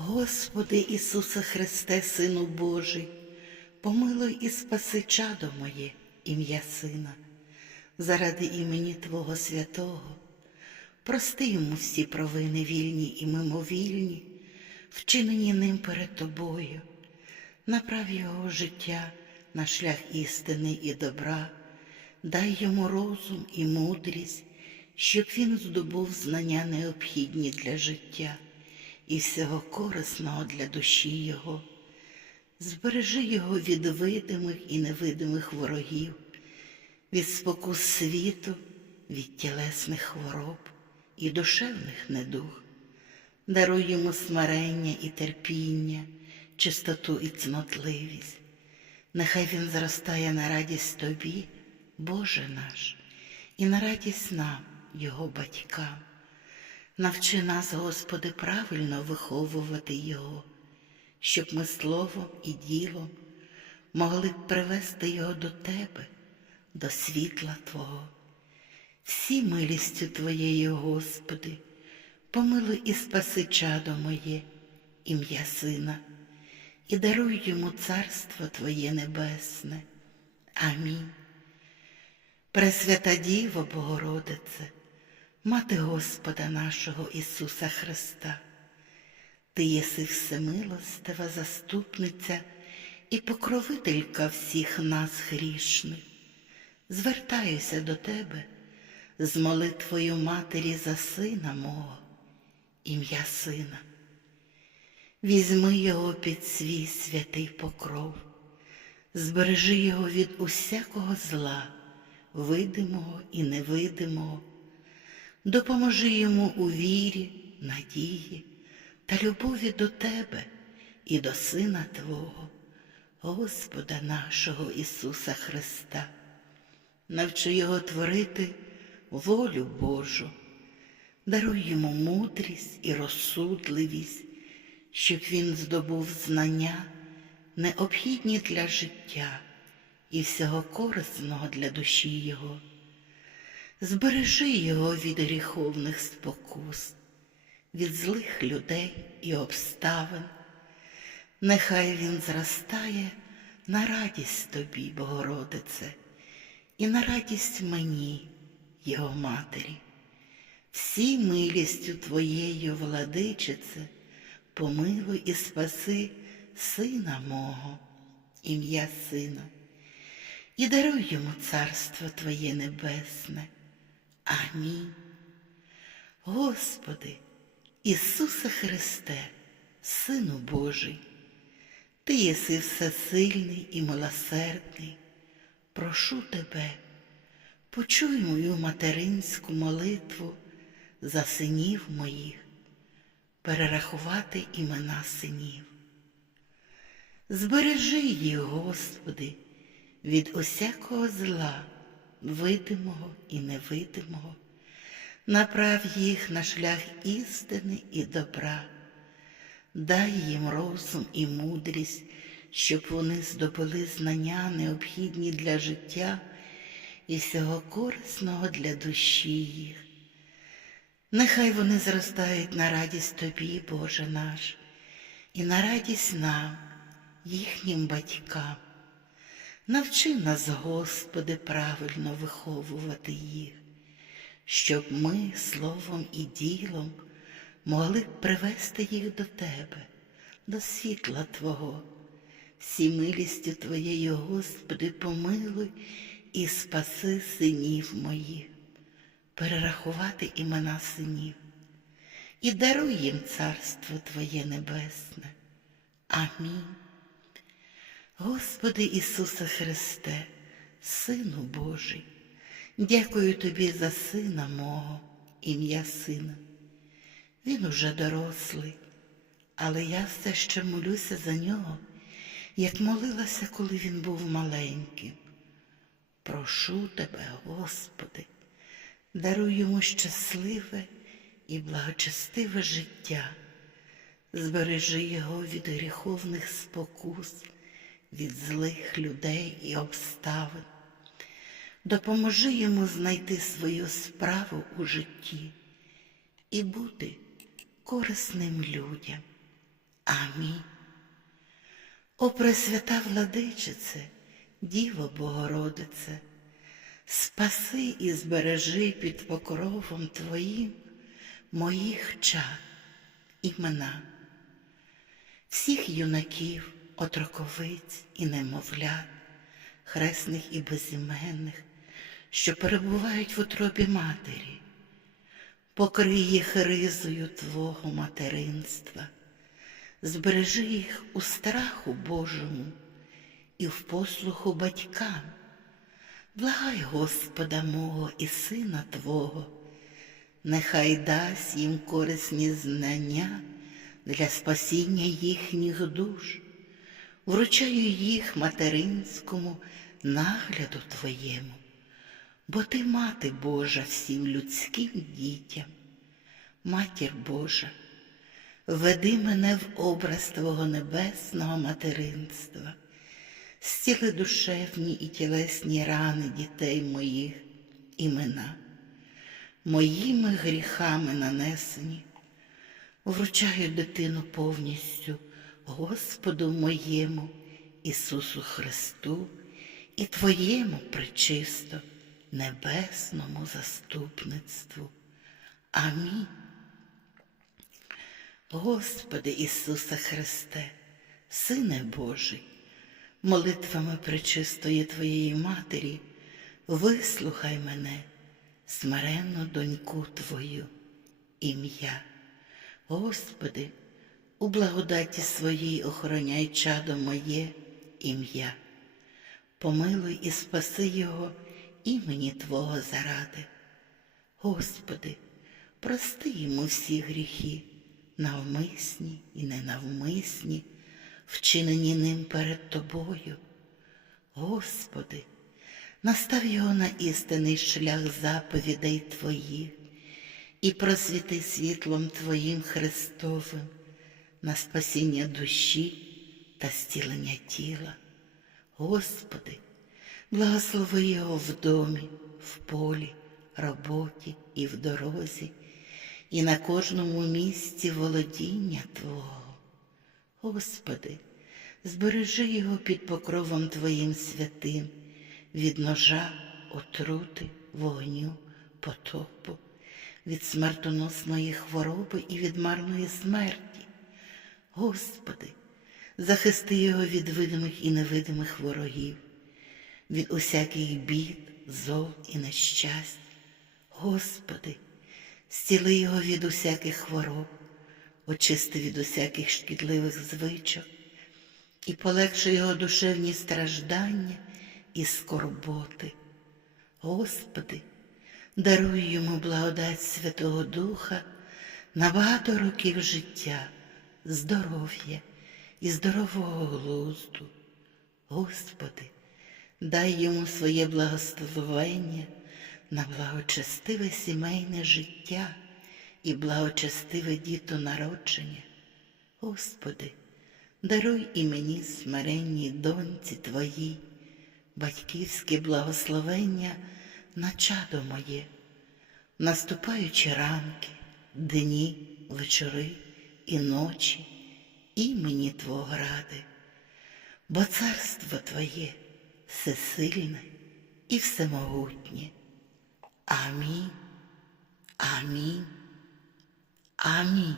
Господи Ісусе Христе, Сину Божий, помилуй і спаси чадо моє, ім'я Сина, заради імені Твого святого, прости йому всі провини вільні і мимовільні, вчинені ним перед Тобою, направ його життя на шлях істини і добра, дай йому розум і мудрість, щоб він здобув знання необхідні для життя і всього корисного для душі Його. Збережи його від видимих і невидимих ворогів, від спокус світу, від тілесних хвороб і душевних недуг. Даруй йому смирення і терпіння, чистоту і цнотливість. Нехай він зростає на радість тобі, Боже наш, і на радість нам, його батькам. Навчи нас, Господи, правильно виховувати Його, щоб ми словом і ділом могли привести Його до Тебе, до світла Твого. Всі милістю Твоєю, Господи, помилуй і спаси чадо моє, ім'я Сина, і даруй йому царство Твоє Небесне. Амінь. Пресвята Діво Богородице, Мати Господа нашого Ісуса Христа, Ти єси всемилостива заступниця і покровителька всіх нас грішних. Звертаюся до Тебе з молитвою Матері за Сина мого, ім'я Сина. Візьми його під свій святий покров, збережи його від усякого зла, видимого і невидимого допоможи йому у вірі, надії та любові до Тебе і до Сина Твого, Господа нашого Ісуса Христа. Навчи його творити волю Божу, даруй йому мудрість і розсудливість, щоб він здобув знання, необхідні для життя і всього корисного для душі Його збережи його від гріховних спокус, від злих людей і обставин. Нехай він зростає на радість тобі, Богородице, і на радість мені, його матері. Всі милістю твоєю, владичице, помилуй і спаси сина мого, ім'я сина, і даруй йому царство Твоє небесне. Амінь. Господи, Ісусе Христе, Сину Божий, Ти єси всесильний і милосердний, прошу Тебе, почуй мою материнську молитву за синів моїх, перерахувати імена синів. Збережи їх, Господи, від усякого зла видимого і невидимого, направ їх на шлях істини і добра, дай їм розум і мудрість, щоб вони здобули знання, необхідні для життя і всього корисного для душі їх. Нехай вони зростають на радість Тобі, Боже наш, і на радість нам, їхнім батькам. Навчи нас, Господи, правильно виховувати їх, щоб ми словом і ділом могли привести їх до Тебе, до світла Твого. Всі милістю Твоєю, Господи, помилуй і спаси синів моїх, перерахувати імена синів і даруй їм царство Твоє Небесне. Амінь. Господи Ісусе Христе, Сину Божий, дякую Тобі за сина мого, ім'я Сина. Він уже дорослий, але я все ще молюся за нього, як молилася, коли він був маленьким. Прошу Тебе, Господи, даруй йому щасливе і благочестиве життя, збережи його від гріховних спокус від злих людей і обставин. Допоможи йому знайти свою справу у житті і бути корисним людям. Амінь. О Пресвята владичице, Діво Богородице, спаси і збережи під покровом Твоїм моїх чад, імена, всіх юнаків, отроковиць і немовлят, хресних і безіменних, що перебувають в утробі матері, покрий їх ризою Твого материнства збережи їх у страху Божому і в послуху батькам. Благай Господа мого і Сина Твого, нехай дасть їм корисні знання для спасіння їхніх душ, вручаю їх материнському нагляду Твоєму, бо Ти мати Божа всім людським дітям, матір Божа. Веди мене в образ Твого небесного материнства, зціли душевні і тілесні рани дітей моїх імена, моїми гріхами нанесені, вручаю дитину повністю Господу моєму Ісусу Христу і Твоєму пречисто небесному заступництву. Амінь. Господи Ісусе Христе, Сине Божий, молитвами пречистої Твоєї Матері, вислухай мене, смиренну доньку Твою, ім'я. Господи, у благодаті своїй охороняй чадо моє ім'я. Помилуй і спаси Його імені Твого заради. Господи, прости йому всі гріхи навмисні і ненавмисні, вчинені ним перед Тобою. Господи, настав його на істинний шлях заповідей Твоїх і просвіти світлом Твоїм Христовим на спасіння душі та зцілення тіла. Господи, благослови його в домі, в полі, роботі і в дорозі і на кожному місці володіння Твого. Господи, збережи його під покровом Твоїм святим, від ножа, отрути, вогню, потопу, від смертоносної хвороби і від марної смерті. Господи, захисти його від видимих і невидимих ворогів, від усяких бід, зол і нещасть. Господи, зціли його від усяких хвороб, очисти від усяких шкідливих звичок і полегши його душевні страждання і скорботи. Господи, даруй йому благодать Святого Духа на багато років життя, здоров'я і здорового глузду. Господи, дай йому своє благословення на благочестиве сімейне життя і благочестиве дітонародження. Господи, даруй і мені смиренній доньці Твоїй, батьківське благословення на чадо моє, наступаючи ранки, дні, вечори і ночі, імені Твого ради, бо царство Твоє всесильне і всемогутнє. Амінь. Амінь. Амінь.